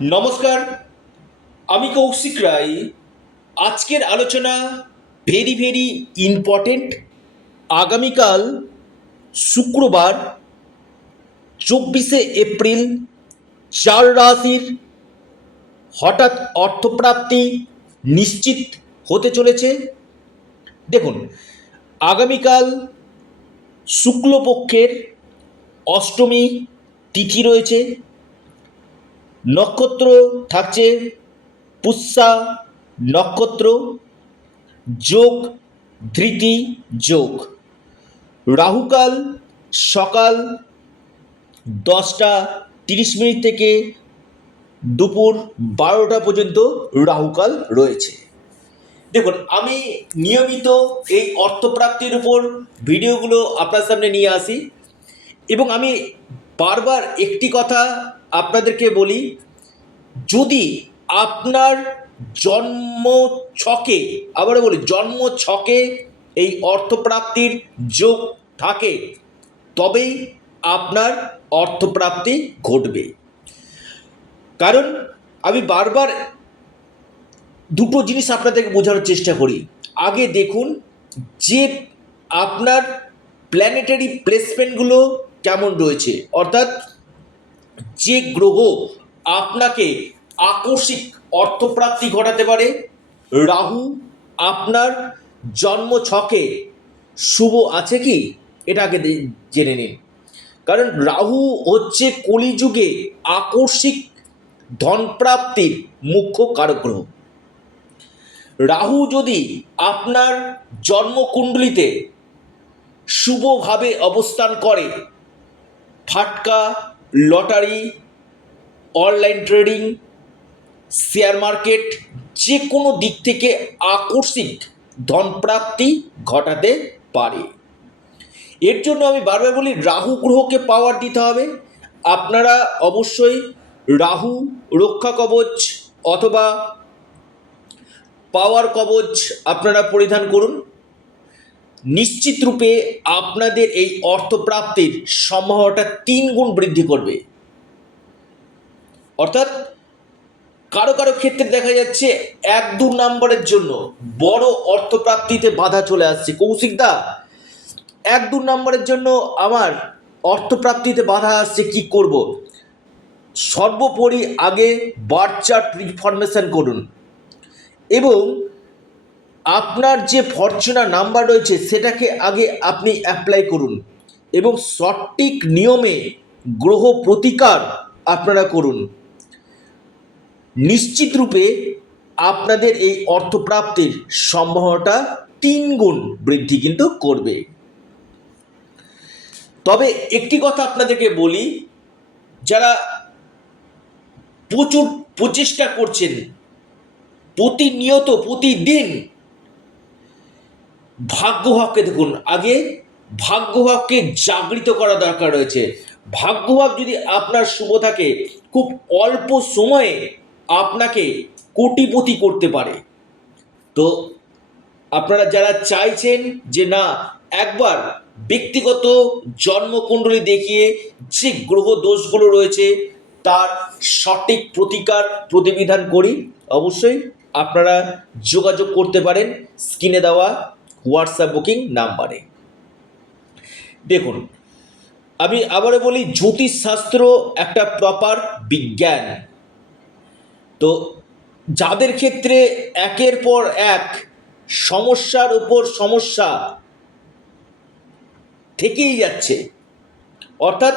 নমস্কার, আমি কৌশিক রায়। আজকের আলোচনা ভেরি ভেরি ইম্পর্টেন্ট। আগামীকাল শুক্রবার 24শে এপ্রিল 4 রাশির হঠাৎ অর্থপ্রাপ্তি নিশ্চিত হতে চলেছে। দেখুন, আগামীকাল শুক্লপক্ষের অষ্টমী তিথি রয়েছে। নক্ষত্র থাকছে পুষ্যা নক্ষত্র, যোগ ধৃতি যোগ। রাহুকাল সকাল 10টা 30 মিনিট থেকে দুপুর 12টা পর্যন্ত রাহুকাল রয়েছে। দেখুন, আমি নিয়মিত এই অর্থপ্রাপ্তির উপর ভিডিওগুলো আপনার সামনে নিয়ে আসি এবং আমি বারবার একটি কথা আপনাদেরকে বলি, যদি আপনার জন্ম ছকে, আবারও বলি জন্ম ছকে এই অর্থপ্রাপ্তির যোগ থাকে, তবেই আপনার অর্থপ্রাপ্তি ঘটবে। কারণ আমি বারবার দুটো জিনিস আপনাদেরকে বোঝানোর চেষ্টা করি। আগে দেখুন যে আপনার প্ল্যানেটারি প্লেসমেন্টগুলো কেমন রয়েছে, অর্থাৎ যে গ্রহ আপনাকে আকস্মিক অর্থপ্রাপ্তি ঘটাতে পারে। রাহু আপনার জন্ম ছকে শুভ আছে কি, এটা আগে জেনে নিন। কারণ রাহু হচ্ছে কলিযুগে আকস্মিক ধনপ্রাপ্তির মুখ্য কারক গ্রহ। রাহু যদি আপনার জন্মকুণ্ডলিতে শুভভাবে অবস্থান করে, ফাটকা, lottery, online trading, share market, যে কোনো দিক থেকে আকস্মিক ধনপ্রাপ্তি ঘটাতে পারে। এর জন্য আমি বারবার বলি, রাহু গ্রহকে পাওয়ার দিতে হবে। আপনারা অবশ্যই রাহু রক্ষা কবচ অথবা পাওয়ার কবচ আপনারা পরিধান করুন। নিশ্চিত রূপে আপনাদের এই অর্থপ্রাপ্তির সম্ভাবনাটা 3 গুণ বৃদ্ধি করবে। অর্থাৎ কারো কারো ক্ষেত্রে দেখা যাচ্ছে 1-2 নম্বরের জন্য বড় অর্থপ্রাপ্তিতে বাধা চলে আসছে। কৌশিকদা, 1-2 নম্বরের জন্য আমার অর্থপ্রাপ্তিতে বাধা আসছে, কি করব? সর্বোপরি আগে বার্থ চার্ট রিফরমেশন করুন এবং আপনার যে ফরচুনা নাম্বার রয়েছে সেটাকে আগে আপনি অ্যাপ্লাই করুন এবং সঠিক নিয়মে গ্রহ প্রতিকার আপনারা করুন। নিশ্চিত রূপে আপনাদের এই অর্থপ্রাপ্তির সম্ভাবনাটা 3 গুণ বৃদ্ধি কিন্তু করবে। তবে একটি কথা আপনাদেরকে বলি, যারা প্রচুর প্রচেষ্টা করছেন প্রতিনিয়ত প্রতিদিন, ভাগ্যভাবকে দেখুন। আগে ভাগ্যভাবকে জাগৃত করা দরকার রয়েছে। ভাগ্যভাব যদি আপনার শুভ থাকে, খুব অল্প সময়ে আপনাকে কোটিপতি করতে পারে। তো আপনারা যারা চাইছেন যে না, একবার ব্যক্তিগত জন্মকুণ্ডলী দেখিয়ে যে গ্রহ দোষগুলো রয়েছে তার সঠিক প্রতিকার প্রতিবিধান করি, অবশ্যই আপনারা যোগাযোগ করতে পারেন স্ক্রিনে দেওয়া হোয়াটসঅ্যাপ বুকিং নাম্বারে। দেখুন, আমি আবারও বলি, জ্যোতিষশাস্ত্র একটা প্রপার বিজ্ঞান। তো যাদের ক্ষেত্রে একের পর এক সমস্যার উপর সমস্যা থেকেই যাচ্ছে, অর্থাৎ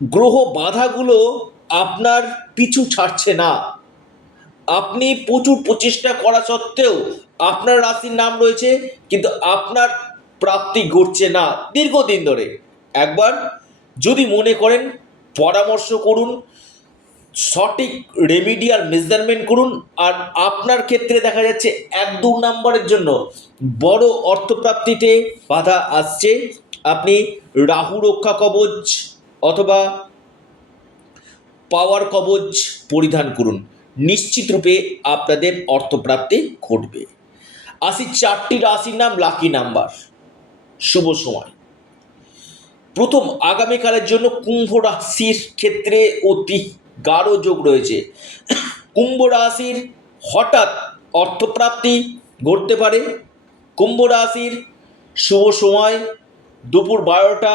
গ্রহ বাধাগুলো আপনার পিছু ছাড়ছে না, আপনি প্রচুর প্রচেষ্টা করা সত্ত্বেও আপনার রাশির নাম রয়েছে কিন্তু আপনার প্রাপ্তি ঘটছে না দীর্ঘদিন ধরে, একবার যদি মনে করেন পরামর্শ করুন, সঠিক রেমিডিয়াল মেজারমেন্ট করুন। আর আপনার ক্ষেত্রে দেখা যাচ্ছে 1-2 নম্বরের জন্য বড় অর্থপ্রাপ্তিতে বাধা আসছে, আপনি রাহু রক্ষা কবচ অথবা পাওয়ার কবচ পরিধান করুন। নিশ্চিত রূপে আপনাদের অর্থপ্রাপ্তি ঘটবে। আসি 4টি রাশির নাম, লাকি নাম্বার, শুভ সময়। প্রথম, আগামীকালের জন্য কুম্ভ রাশির ক্ষেত্রে অতি গাঢ় যোগ রয়েছে। কুম্ভ রাশির হঠাৎ অর্থপ্রাপ্তি ঘটতে পারে। কুম্ভ রাশির শুভ সময় দুপুর 12টা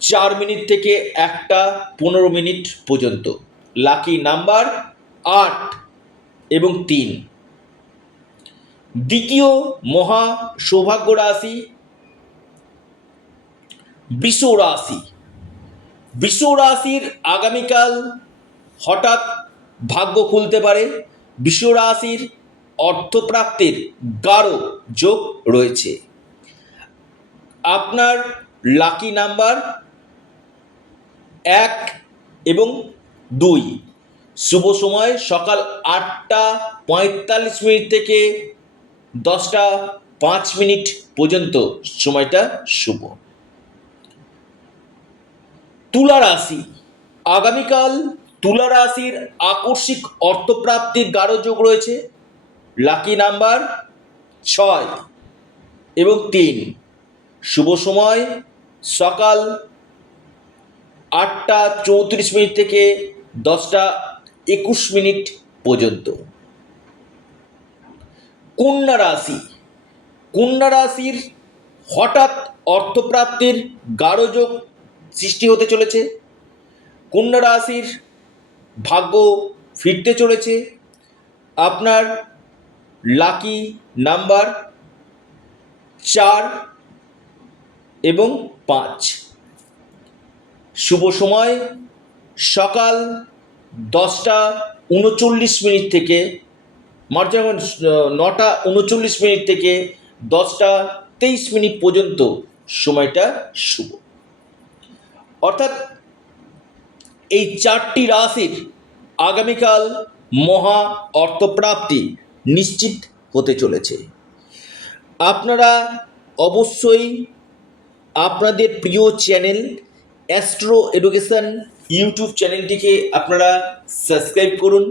4 মিনিট থেকে 1টা 15 মিনিট পর্যন্ত। লাকি নাম্বার 8 এবং 3। দ্বিতীয় মহা সৌভাগ্য রাশি বৃষ রাশি। বৃষ রাশির আগামীকাল হঠাৎ ভাগ্য খুলতে পারে। বৃষ রাশির অর্থপ্রাপ্তির গাঢ় যোগ রয়েছে। আপনার লাকি নাম্বার 1 এবং 2। শুভ সময় সকাল 8টা 45 মিনিট থেকে 10টা 5 মিনিট পর্যন্ত, সময়টা শুভ। তুলা রাশি। আগামীকাল তুলা রাশির আকস্মিক অর্থপ্রাপ্তির গাঢ় যোগ রয়েছে। লাকি নাম্বার 6 এবং 3। শুভ সময় সকাল 8টা 34 মিনিট থেকে 10টা 21 মিনিট পর্যন্ত। কন্যা রাশি। কন্যা রাশির হঠাৎ অর্থপ্রাপ্তির গাঢ় যোগ সৃষ্টি হতে চলেছে। কন্যা রাশির ভাগ্য ফিরতে চলেছে। আপনার লাকি নাম্বার 4 এবং 5। শুভ সময় সকাল 10টা 39 মিনিট থেকে 9টা 39 মিনিট থেকে 10টা 23 মিনিট পর্যন্ত, সময়টা শুভ। অর্থাৎ এই 4টি রাশির আগামীকাল মহা অর্থপ্রাপ্তি নিশ্চিত হতে চলেছে। আপনারা অবশ্যই আপনাদের প্রিয় চ্যানেল অ্যাস্ট্রো এডুকেশন ইউটিউব চ্যানেলটিকে আপনারা সাবস্ক্রাইব করুন।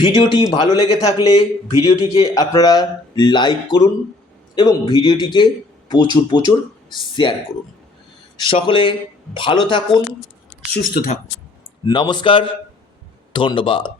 ভিডিওটি ভালো লেগে থাকলে ভিডিওটিকে আপনারা লাইক করুন এবং ভিডিওটিকে প্রচুর শেয়ার করুন। সকলে ভালো থাকুন, সুস্থ থাকুন। নমস্কার, ধন্যবাদ।